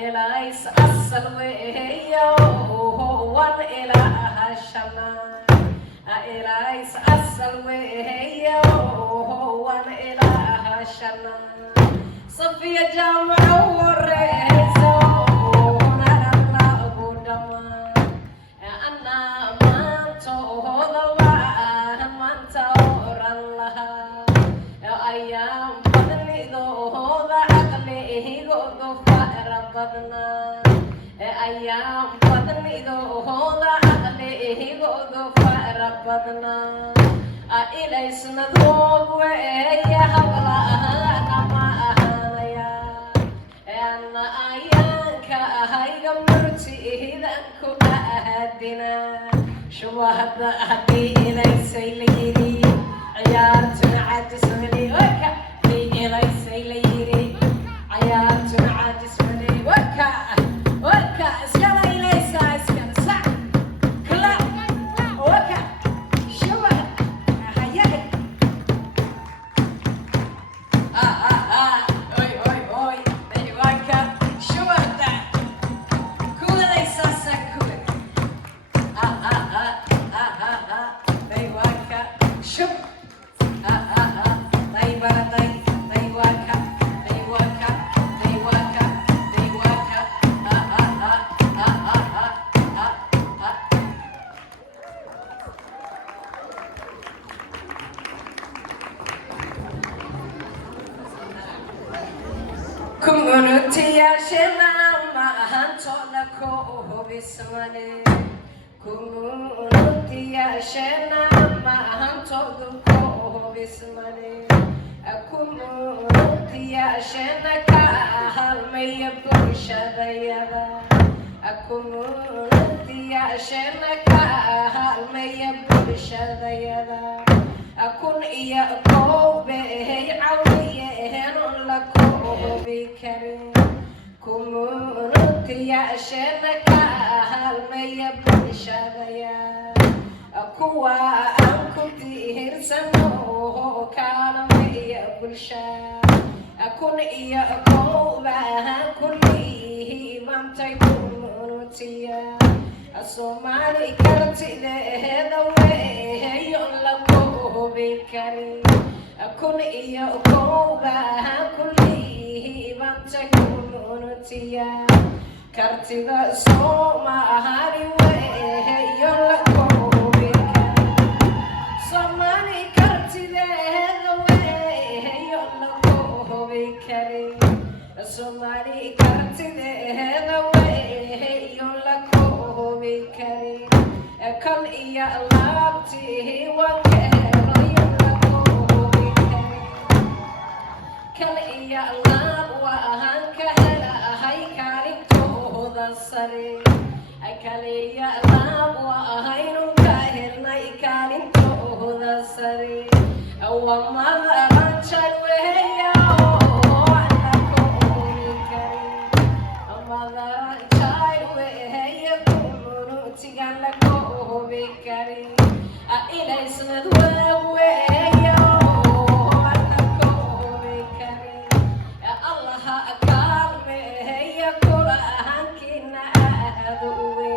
Elays asal weeyo wan ilaha shama Elays asal weeyo wan ilaha shama Safiya jam'a warayso nala budama anna manto hodawa manta orallaha ayam badnido hoda aqlihigo badna ayam badnido hoda aqlihigo fara badna ilaysna doog weeya hawlaha ma ahanaya anna ayanka ahayga murtihidan ku ahadina shubahada hadii ilaysay layiri ciyaartuna caajismani waka ilaysay layiri ciyaartuna caajismani وكا اسكلا إليسا اسكلا صح كلا وكا شوه هيا اوي وكا شوه ده كل ليسا سكوه وكا شوه Somali Kumunutia Shena Mahanto Bismani Kumunutia Shena Kahalmaya Bushadayada Kumunutia Shena Kahalmaya Bushadayada Akun iya kobe awiye henun la kobe karin Kumunutia Shena Kahalmaya Bushadayada Kuwa ankuti hirsano kalamaya bulsha akun iya koba kulli mamtay kunutia Somali kartide hedawe yon la kobe kari akun iya koba kulli mamtay kunutia kartida Somali we yon la Somali kartide hedawe yon la kobe kari Somali kartide hedawe yon la kobe kari kal iya labti wanke yon la kobe kari kal iya lab wa hanka hela hay karin toda sare kal iya lab wa haynu kahirna karin toda sare wa madara chalweya ala kobe kari madara chalweya kumutigan la kobe kari ilaysna weya ala kobe kari Allah akarme ya Qur'an kina aduwe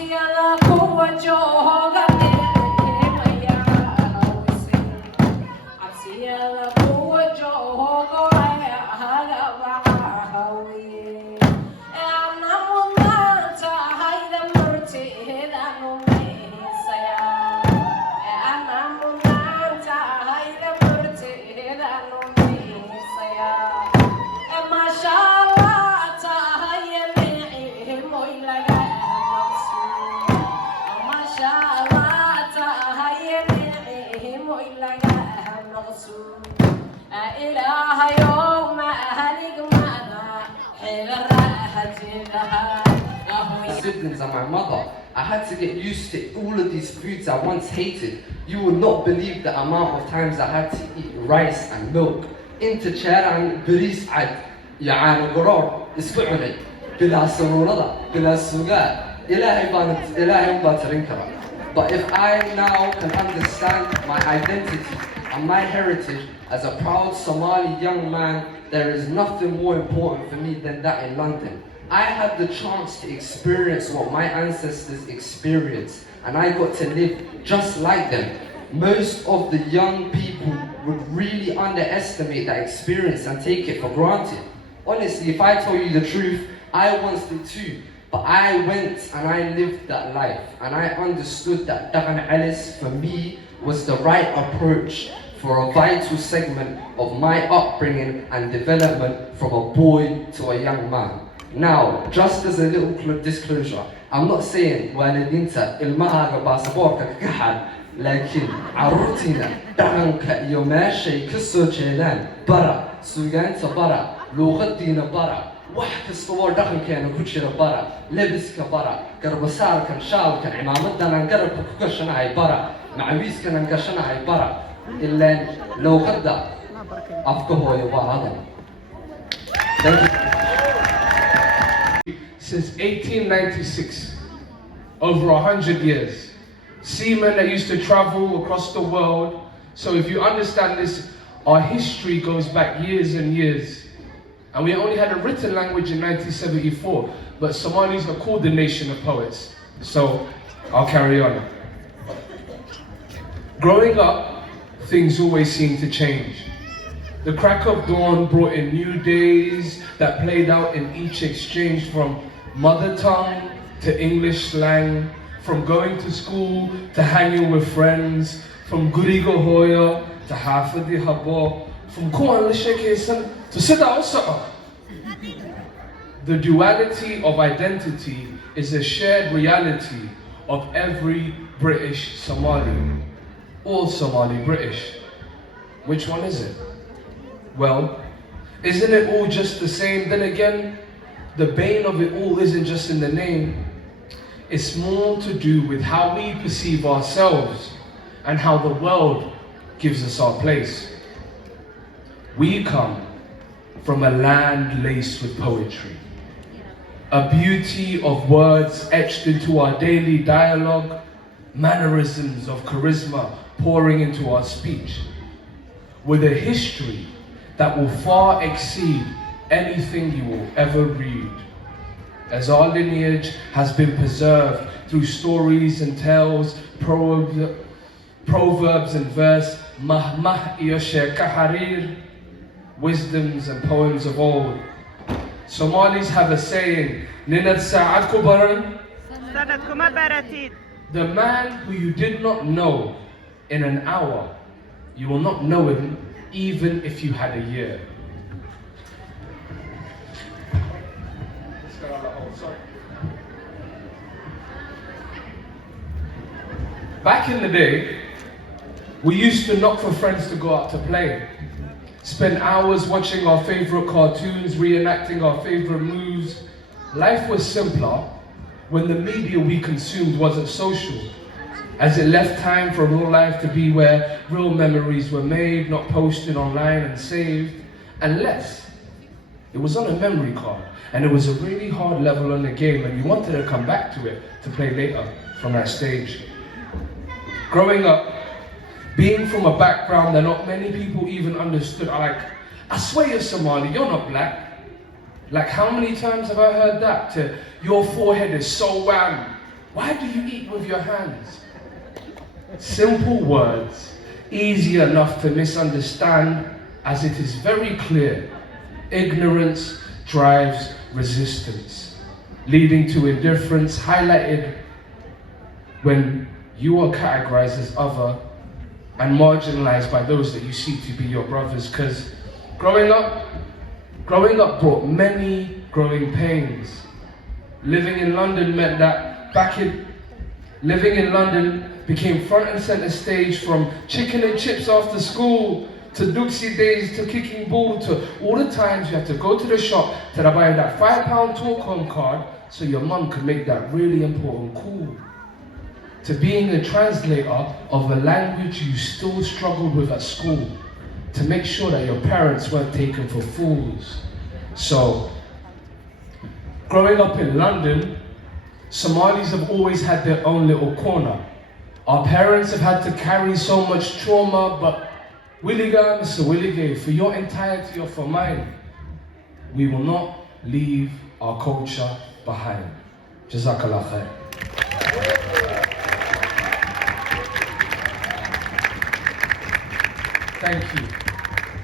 cabsiyada kuwa jooga deemaya cabsiyada kuwa jooga haga baxahawiye ana mudnaanta hayda murteeda numeysaya ana mudnaanta hayda murteeda numeysaya masha Allah tahaye micimoy laga maqsuud masha Allah tahaye micimoy laga maqsuud ilaha yawm ahlig mana hilrahat hidaha. Siblings and my mother, I had to get used to all of these foods I once hated. You will not believe the amount of times I had to eat rice and milk. Inta cheran bariis cad yaana goror isku cunay bila saruurada bila sugaa ilaahay baan tarin kara. But if I now can understand my identity and my heritage as a proud Somali young man, there is nothing more important for me than that in London. I had the chance to experience what my ancestors experienced, and I got to live just like them. Most of the young people would really underestimate that experience and take it for granted. Honestly, if I tell you the truth, I once did too. But I went and I lived that life, and I understood that Dhaqanka Elays for me was the right approach for a vital segment of my upbringing and development from a boy to a young man. Now, just as a little disclosure, I'm not saying walidinta ilmahaga baasaboorka ka kaxad, laakiin carruurtiina dhaqanka iyo meeshay ka soo jeedaan bara, suugaanta bara, luuqadiina bara, wax kasta oo dhaqankeena ku jira bara, lebiska bara, garbasaarkan, shaalkan, cimaamadan aan garabka ku gashanahay bara, macawiiskan aan gashanahay bara, ilaan luuqada afka hooyo waa hadal. Thank you. Since 1896, over 100 years. Seamen that used to travel across the world. So if you understand this, our history goes back years and years. And we only had a written language in 1974, but Somalis are called the nation of poets. So I'll carry on. Growing up, things always seem to change. The crack of dawn brought in new days that played out in each exchange, from mother tongue to English slang, from going to school to hanging with friends, from Gurigo Hoya to Hafadi Habo, from Kuan Lishekesan to Sida Osa. The duality of identity is a shared reality of every British Somali. All Somali British. Which one is it? Well, isn't it all just the same? Then again, the bane of it all isn't just in the name. It's more to do with how we perceive ourselves and how the world gives us our place. We come from a land laced with poetry, a beauty of words etched into our daily dialogue, mannerisms of charisma pouring into our speech, with a history that will far exceed anything you will ever read, as our lineage has been preserved through stories and tales, proverbs and verse, mahmah iyo kaharir, wisdoms and poems of old. Somalis have a saying, Ninad sa'ad kubaran, the man who you did not know in an hour, you will not know him even if you had a year. Back in the day, we used to knock for friends to go out to play. Spend hours watching our favorite cartoons, reenacting our favorite moves. Life was simpler when the media we consumed wasn't social, as it left time for real life to be where real memories were made, not posted online and saved, unless it was on a memory card and it was a really hard level on the game and you wanted to come back to it to play later from that stage. Growing up, being from a background that not many people even understood, I swear you're Somali, you're not black. Like, how many times have I heard that? Your forehead is so wham. Why do you eat with your hands? Simple words, easy enough to misunderstand, as it is very clear. Ignorance drives resistance, leading to indifference, highlighted when you are categorized as other and marginalized by those that you seek to be your brothers. Because growing up brought many growing pains. Living in London meant that living in London became front and center stage, from chicken and chips after school, to Dooksy days, to kicking ball, to all the times you had to go to the shop to buy that £5 talk-on card so your mum could make that really important call. To being a translator of a language you still struggled with at school, to make sure that your parents weren't taken for fools. So, growing up in London, Somalis have always had their own little corner. Our parents have had to carry so much trauma, but Williga, Mr. Willige, for your entirety or for mine, we will not leave our culture behind. Jazakallah khair. Thank you.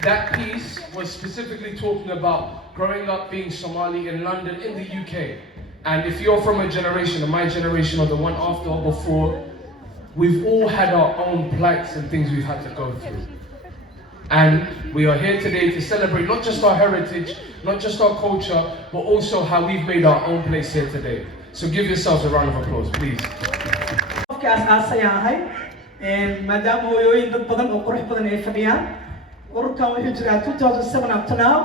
That piece was specifically talking about growing up being Somali in London, in the UK. And if you're from a generation, or my generation, or the one after or before, we've all had our own plights and things we've had to go through. And we are here today to celebrate not just our heritage, not just our culture, but also how we've made our own place here today. So give yourselves a round of applause, please. maadaama hooyooyin dad badan oo qurux badan ay fadhiyaan, ururkan wuxuu jiraa 2007 up to now.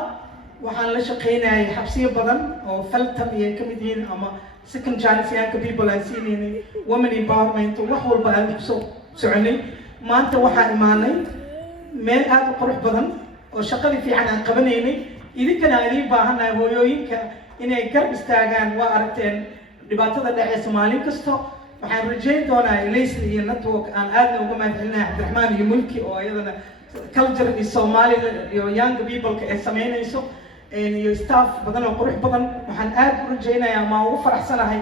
waxaan la shaqeynayay xabsiyo badan oo faltam iyo ka mid yihiin ama second chance yaanka people aan siinayna women empowerment wax walba aan ku soo soconay. maanta waxaan imaanay meel aad u qurux badan oo shaqadii fiican aan qabanaynay. idinkana aan idin baahanahay hooyooyinka inay garab istaagaan. waa aragteen dhibaatada dhacaysa maalin kasta. waxaan rajayn doonaa Elays iyo network aan aadna uga mahadcelinahay Cabdiraxmaan iyo Mulki oo ayadana culture iyo Somali iyo young people ka ay sameynayso iyo staff badan oo qurux badan. waxaan aad u rajaynayaa ma ugu faraxsanahay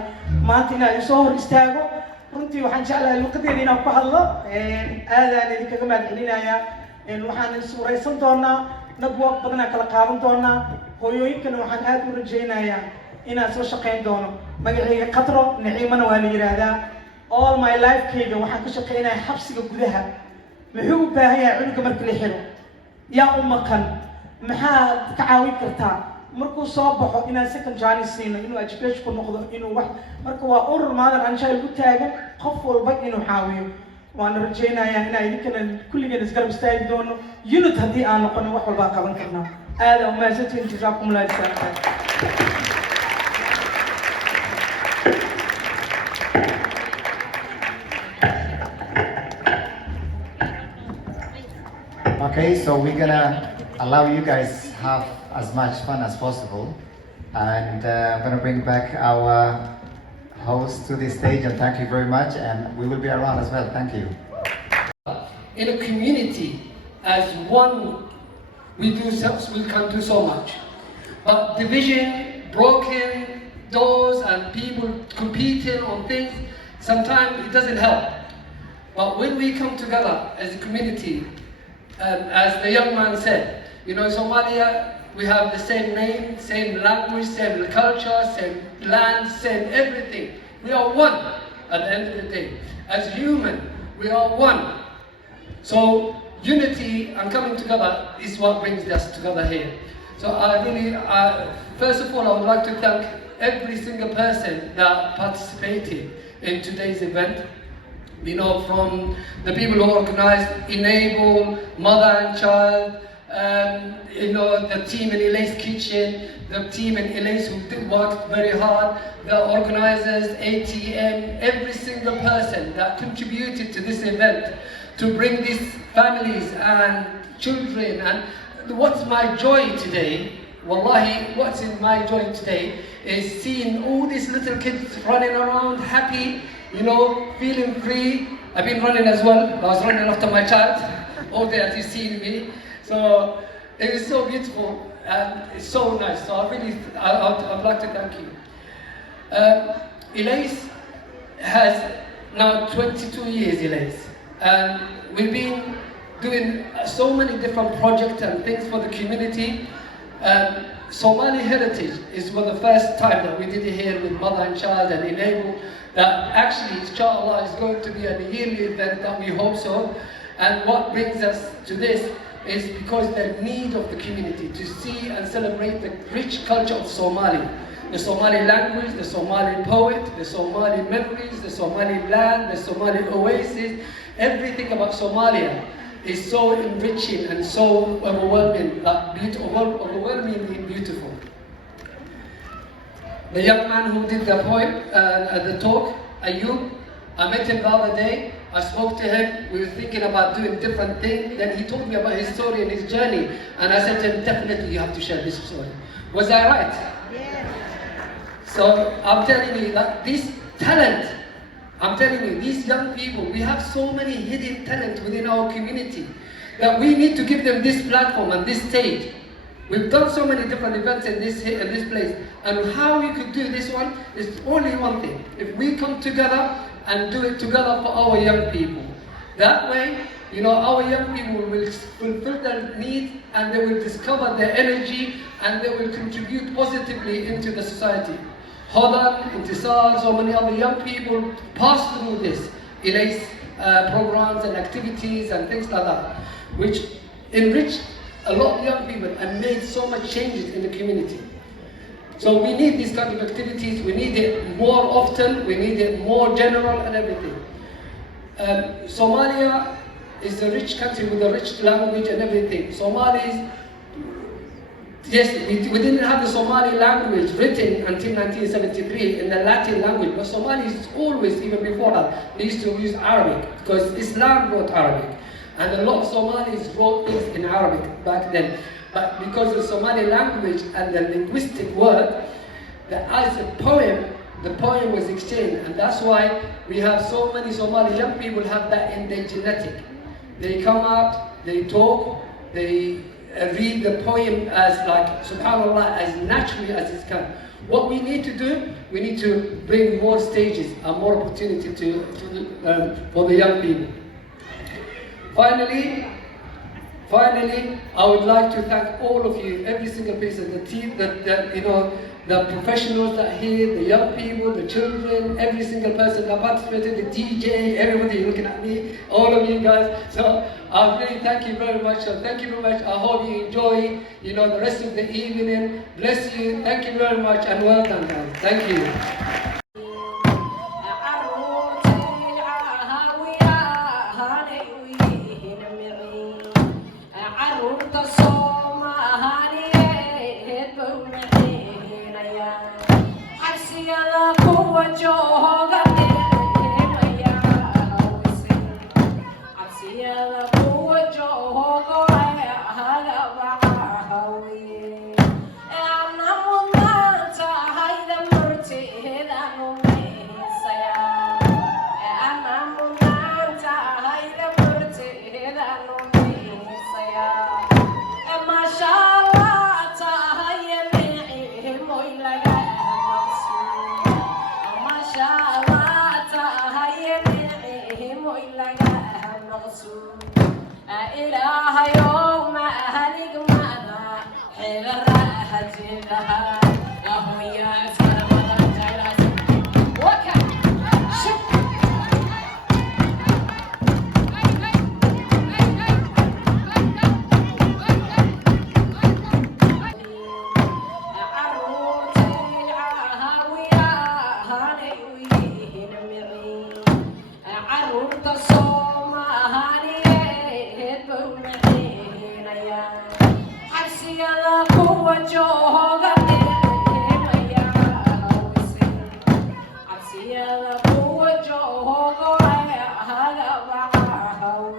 maanta inaan soo hor istaago. runtii waxaan jeclahay luqadeena inaan ku hadlo. aadaan idinkaga mahadcelinayaa. waxaan suuraysan doonaa network badan aan kala qaadan doonaa. hooyooyinkana waxaan aad u rajaynayaa inaan soo shaqeyn doono. magacayga Qadro Naciimana waa la yiraahdaa. all my life kayga waxaan ka shaqeynayaa xabsiga gudaha. muxuu u baahan yahay cunuga marka la xiro? yaa u maqan? maxaa ka caawin kartaa markuu soo baxo inaan second chance siino, inuu education ku noqdo, inuu wax. marka waa urur maadan aan jecel ku taagan qof walba inuu caawiyo. waan rajaynayaa inaan idinkana kulligeen isgarab istaagi doono. unit haddii aan noqono wax walbaa qaban karnaa. aad u mahadsantihiin. jazakumullah khayran. Okay, so we're gonna allow you guys have as much fun as possible, and I'm gonna bring back our host to the stage, and thank you very much, and we will be around as well. Thank you. In a community, as one, we can do so much. But division, broken doors, and people competing on things, sometimes it doesn't help. But when we come together as a community, as the young man said, you know, Somalia, we have the same name, same language, same culture, same land, same everything. We are one at the end of the day. As human, we are one. So unity and coming together is what brings us together here. So I really, first of all, I would like to thank every single person that participated in today's event. You know, from the people who organized Enable, Mother and Child, you know, the team in Elays Kitchen, the team in Elays who worked very hard, the organizers, ATM, every single person that contributed to this event to bring these families and children. And what's my joy today, wallahi, what's in my joy today is seeing all these little kids running around happy, you know, feeling free. I've been running as well. I was running after my child all day as you see me. So it is so beautiful and it's so nice. So I really, I'd like to thank you. Elays has now 22 years, Elays. And we've been doing so many different projects and things for the community. Somali heritage is for the first time that we did it here with Mother and Child and enable that actually, inshallah, is going to be a yearly event that we hope so. And what brings us to this is because the need of the community to see and celebrate the rich culture of Somali. The Somali language, the Somali poet, the Somali memories, the Somali land, the Somali oasis, everything about Somalia is so enriching and so overwhelming, overwhelmingly beautiful. The young man who did the poem at the talk, Ayub, I met him the other day. I spoke to him. We were thinking about doing different things. Then he told me about his story and his journey. And I said to him, definitely you have to share this story. Was I right? Yes. So I'm telling you that this talent, I'm telling you, these young people, we have so many hidden talent within our community that we need to give them this platform and this stage. We've done so many different events in this place, and how we could do this one is only one thing. If we come together and do it together for our young people. That way, our young people will fulfill their needs and they will discover their energy and they will contribute positively into the society. Hodan, Intisar, so many other young people pass through this Elays programs and activities and things like that, which enriched a lot of young people and made so much changes in the community. So we need these kind of activities, we need it more often, we need it more general and everything. Somalia is a rich country with a rich language and everything. Somalis, yes, we didn't have the Somali language written until 1973 in the Latin language, but Somalis always, even before that, they used to use Arabic because Islam wrote Arabic. And a lot of Somalis wrote things in Arabic back then. But because the Somali language and the linguistic word, as a poem, the poem was exchanged. And that's why we have so many Somali young people have that in their genetic. They come out, they talk, they read the poem as like, subhanAllah, as naturally as it can. What we need to do, we need to bring more stages and more opportunity for the young people. Finally, I would like to thank all of you, every single person, the team, the professionals that are here, the young people, the children, every single person that participated, the DJ, everybody looking at me, all of you guys. So I really thank you very much. So thank you very much. I hope you enjoy, the rest of the evening. Bless you. Thank you very much and well done, guys. Thank you. How